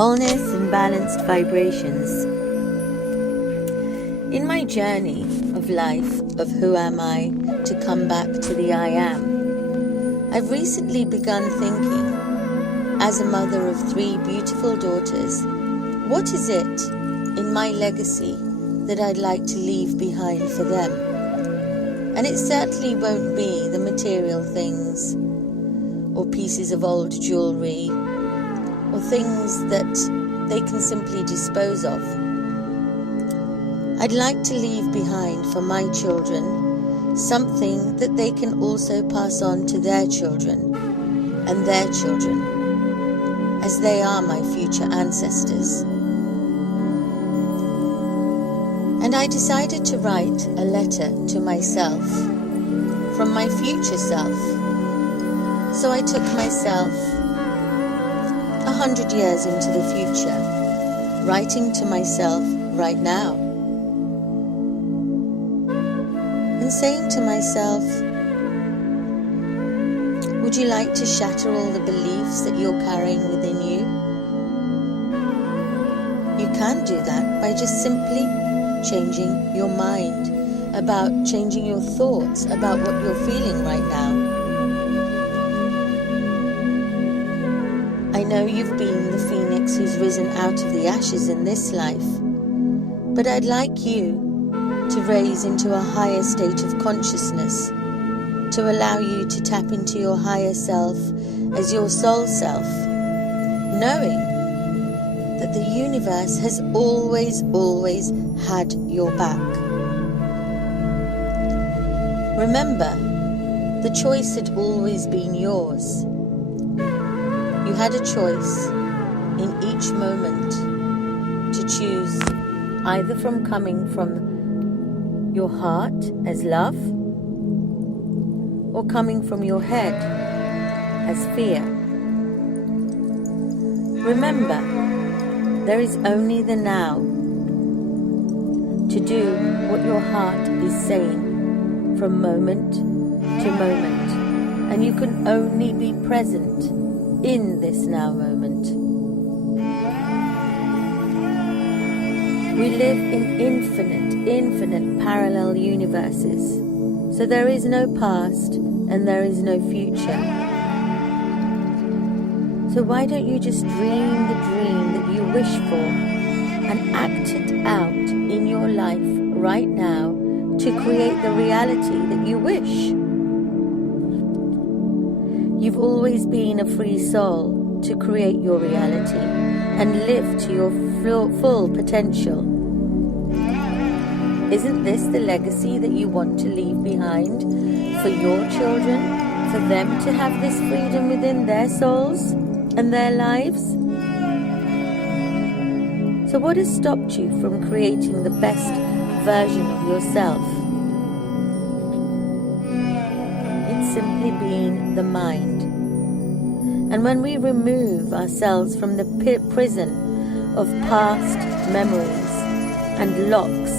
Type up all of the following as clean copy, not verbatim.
wholeness and balanced vibrations. In my journey of life, of who am I, to come back to the I am, I've recently begun thinking, as a mother of 3 beautiful daughters, what is it in my legacy that I'd like to leave behind for them? And it certainly won't be the material things or pieces of old jewelry or things that they can simply dispose of. I'd like to leave behind for my children something that they can also pass on to their children and their children, as they are my future ancestors. And I decided to write a letter to myself from my future self. So I took myself 100 years into the future, writing to myself right now, and saying to myself, would you like to shatter all the beliefs that you're carrying within you? You can do that by just simply changing your mind, about changing your thoughts about what you're feeling right now. I know you've been the phoenix who's risen out of the ashes in this life, but I'd like you to raise into a higher state of consciousness, to allow you to tap into your higher self as your soul self, knowing that the universe has always had your back. Remember, the choice had always been yours. You had a choice in each moment to choose either from coming from your heart as love, or coming from your head as fear. Remember, there is only the now to do what your heart is saying from moment to moment, and you can only be present in this now moment. We live in infinite parallel universes, so there is no past and there is no future. So why don't you just dream the dream that you wish for and act it out in your life right now to create the reality that you wish? You've always been a free soul to create your reality and live to your full potential. Isn't this the legacy that you want to leave behind for your children, for them to have this freedom within their souls and their lives? So what has stopped you from creating the best version of yourself? It's simply been the mind. And when we remove ourselves from the prison of past memories and locks,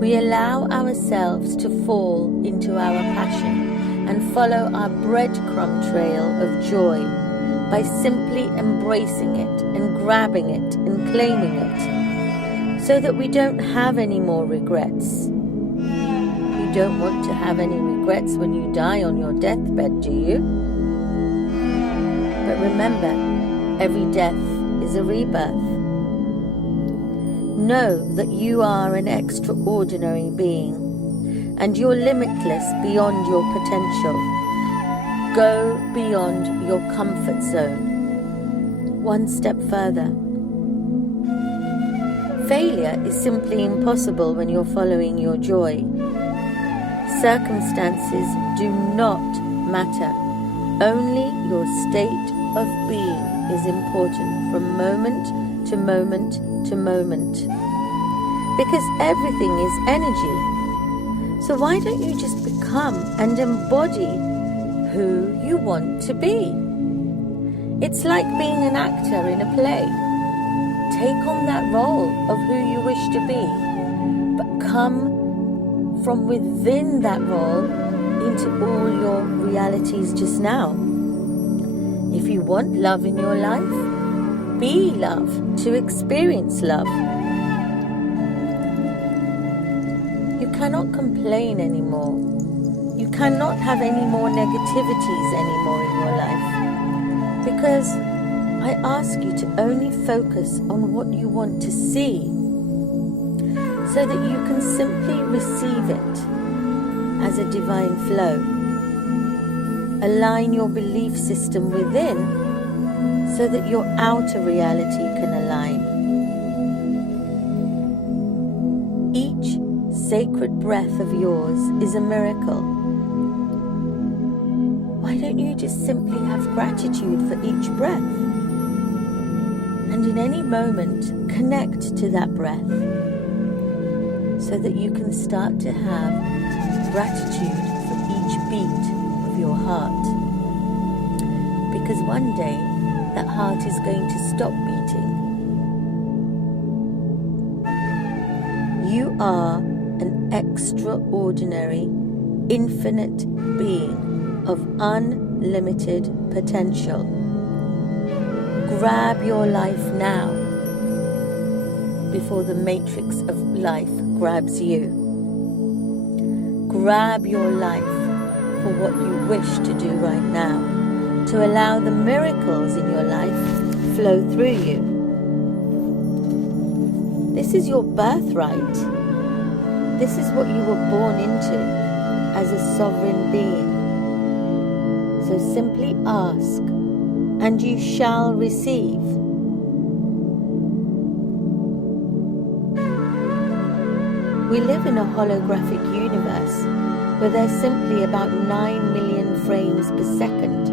we allow ourselves to fall into our passion and follow our breadcrumb trail of joy by simply embracing it and grabbing it and claiming it, so that we don't have any more regrets. You don't want to have any regrets when you die on your deathbed, do you? But remember, every death is a rebirth. Know that you are an extraordinary being, and you're limitless beyond your potential. Go beyond your comfort zone. One step further. Failure is simply impossible when you're following your joy. Circumstances do not matter. Only your state of being is important from moment to moment to moment. Because everything is energy. So why don't you just become and embody who you want to be? It's like being an actor in a play. Take on that role of who you wish to be, but come from within that role into all your realities just now. If If you want love in your life, be love to experience love. You cannot complain anymore. You cannot have any more negativities anymore in your life, because I ask you to only focus on what you want to see, so that you can simply receive it as a divine flow. Align your belief system within so that your outer reality can align. Each sacred breath of yours is a miracle. Why don't you just simply have gratitude for each breath? And in any moment, connect to that breath so that you can start to have gratitude for each beat of your heart. Because one day, that heart is going to stop beating. You are an extraordinary, infinite being of unlimited potential. Grab your life now before the matrix of life grabs you. Grab your life for what you wish to do right now, to allow the miracles in your life flow through you. This is your birthright. This is what you were born into as a sovereign being. So simply ask, and you shall receive. We live in a holographic universe where there's simply about 9 million frames per second.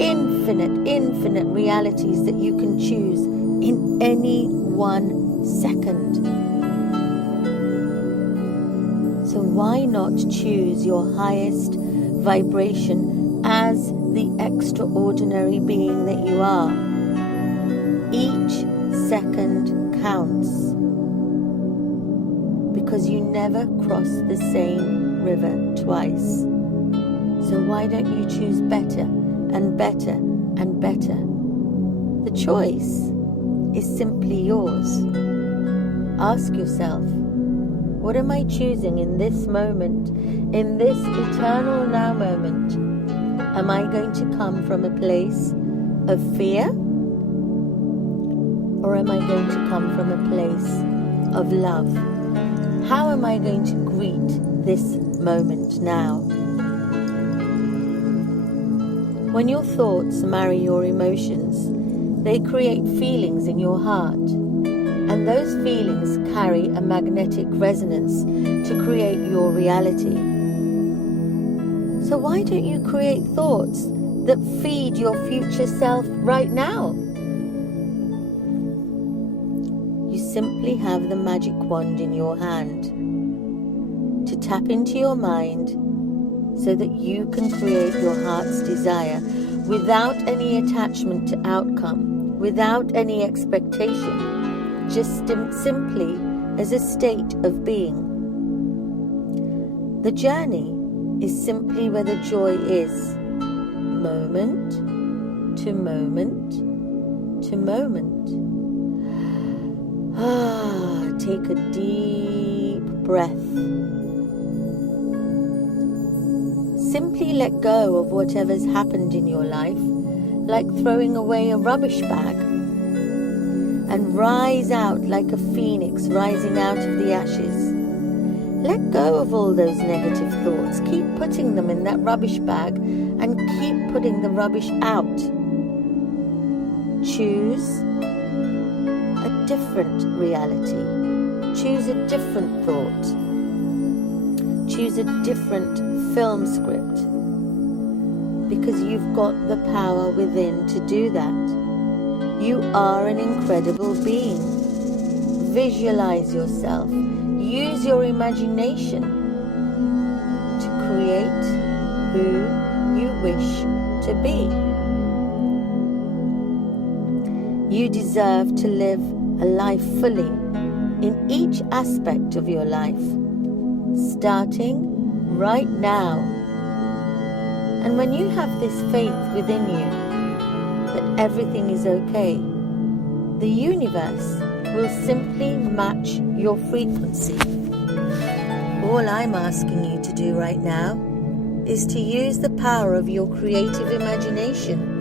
Infinite realities that you can choose in any 1 second. So why not choose your highest vibration as the extraordinary being that you are? Each second counts, because you never cross the same river twice. So why don't you choose better and better and better? The choice is simply yours. Ask yourself, what am I choosing in this moment, in this eternal now moment? Am I going to come from a place of fear? Or am I going to come from a place of love? How am I going to greet this moment now? When your thoughts marry your emotions, they create feelings in your heart. And those feelings carry a magnetic resonance to create your reality. So why don't you create thoughts that feed your future self right now? You simply have the magic wand in your hand to tap into your mind so that you can create your heart's desire without any attachment to outcome, without any expectation, just simply as a state of being. The journey is simply where the joy is, moment to moment to moment. Take a deep breath. Simply let go of whatever's happened in your life, like throwing away a rubbish bag, and rise out like a phoenix rising out of the ashes. Let go of all those negative thoughts. Keep putting them in that rubbish bag and keep putting the rubbish out. Choose a different reality. Choose a different thought. Choose a different film script, because you've got the power within to do that. You are an incredible being. Visualize yourself. Use your imagination to create who you wish to be. You deserve to live a life fully in each aspect of your life, starting right now. And when you have this faith within you, that everything is okay. The universe will simply match your frequency. All I'm asking you to do right now is to use the power of your creative imagination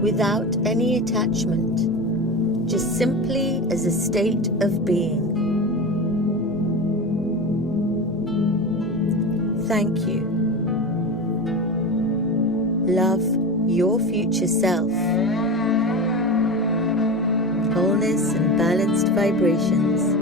without any attachment, just simply as a state of being. Thank you. Love your future self. Wholeness and balanced vibrations.